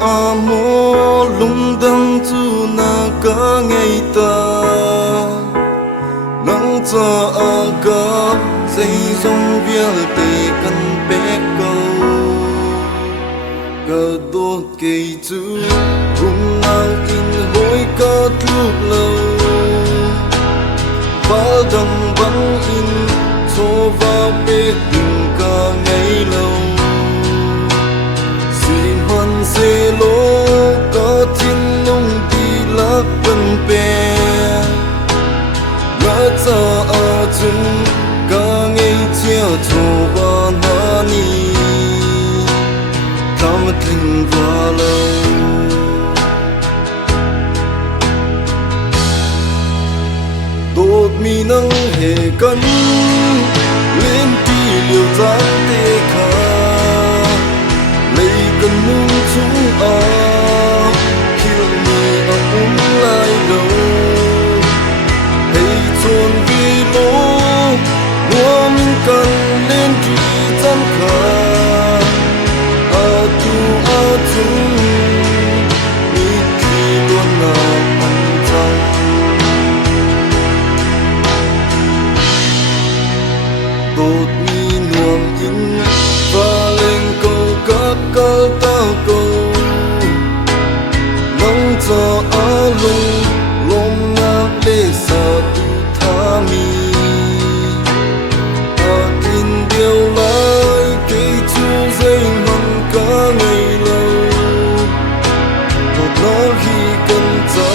amo lung dang chu na ka ngày ta nắng cho aga dây dòng vial tê căn bé câu cả đốt cây chu cùng nang in hối ca lúc lâu và đằng vắng in cho vào bê tình ca ngày lâu xin hoan xê lô có thiên nông đi lạc gần bè ngã cha a chung ca ngày chia cho ba na ni tham thình va lâu đột mi nắng hè cân lên ti liều dáng tê khá lấy cần nung chúng a khiêu mi a lại lâu hay chôn vi lố mua mình cần lên kỳ gian khá a chung mi khi luôn là ăn trăng đột mi nuông in và lên câu các câu tao câu nắng cho á lung lom na lê sa tu tha mi a tin điều lại cây chu dây măng cá ngày lâu đột nó khi cần cha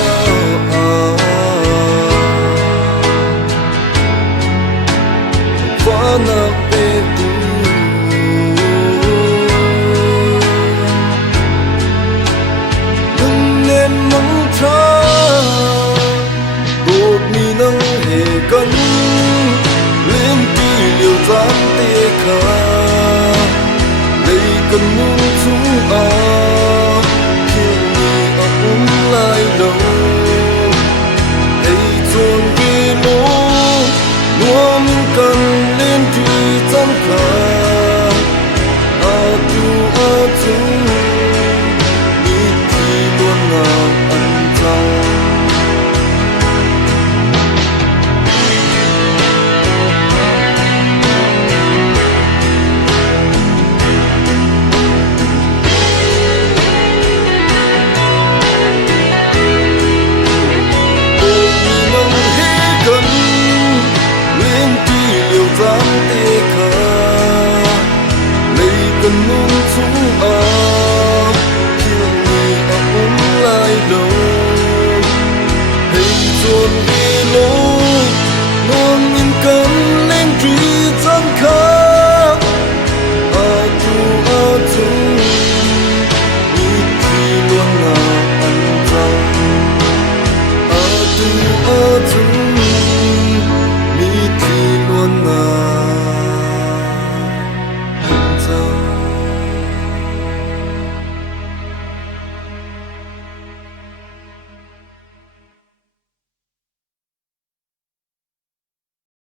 na pe tu đừng nên mong cha đột mi nắng hè cân lên ti liều dáng tê khá lấy cần